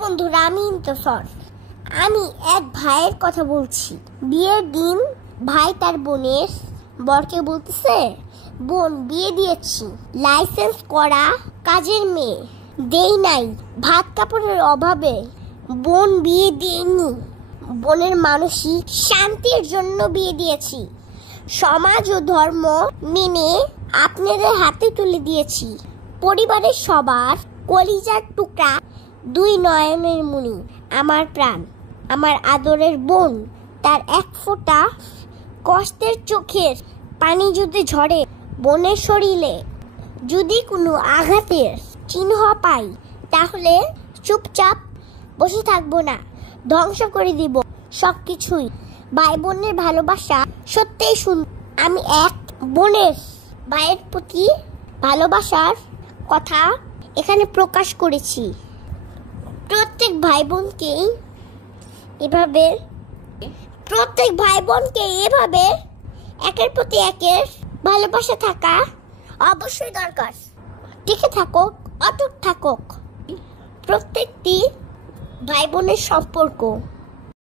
বন্ধুরা, আমি ইন্তসর। আমি এক ভাইয়ের কথা বলছি। বিয়ের দিন ভাই তার বোনের বরকে বলতেছে, বোন বিয়ে দিয়েছি, লাইসেন্স করা কাজের মেয়ে, দেই নাই, ভাত কাপড়ের অভাবে বোন বিয়ে দিইনি, বোনের মানসিক শান্তির জন্য বিয়ে দিয়েছি, সমাজ ও ধর্ম মেনে আপনাদের হাতে তুলে দিয়েছি। পরিবারের সবার কলিজার টুকরা, দুই নয়নের মণি, আমার প্রাণ, আমার আদরের বোন। তার এক ফোঁটা কষ্টের চোখের পানি যদি ঝরে, বোনের শরীরে যদি কোনো আঘাতের চিহ্ন পাই, তাহলে চুপচাপ বসে থাকবো না, ধ্বংস করে দিব সবকিছুই। ভাই বোনের ভালোবাসা সত্যিই সুন্দর। আমি এক বোনের ভাইয়ের প্রতি ভালোবাসার কথা এখানে প্রকাশ করেছি। প্রত্যেক ভাই বোনকে এভাবে একের প্রতি একের ভালোবাসা থাকা অবশ্যই দরকার। টিকে থাকুক, অটুট থাকুক প্রত্যেকটি ভাই বোনের সম্পর্ক।